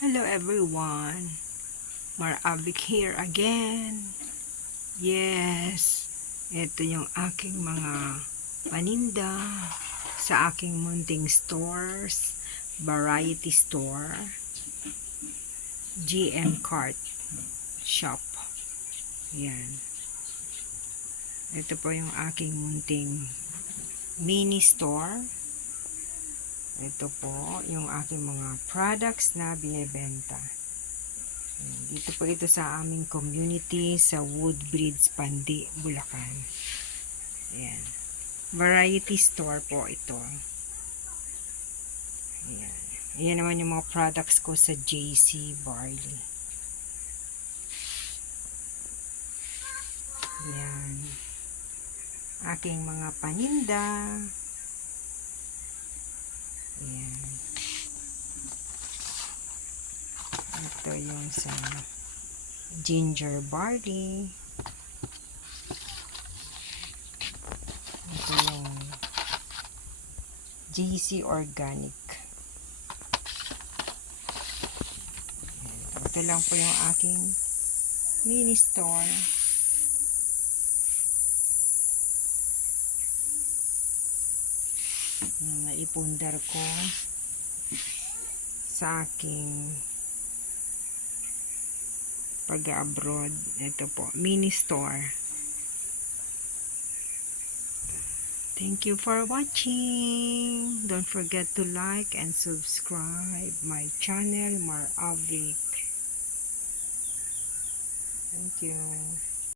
Hello everyone, Marabik here again. Yes, ito yung aking mga paninda sa aking munting stores, variety store, GM Cart Shop. Yan. Ito po yung aking munting mini store. Ito po yung aking mga products na binebenta. Dito po ito sa aming community sa Woodbridge, Pandi, Bulacan. Ayan. Variety store po ito. Ayan. Ayan naman yung mga products ko sa JC Barley. Ayan. Aking mga paninda. Ayan. Ito yung sa ginger barley. Ito yung JC Organic. Ito lang po yung aking mini store. Naipundar ko sa aking pag-abroad. Ito po, mini store. Thank you for watching. Don't forget to like and subscribe my channel, Marabik. Thank you.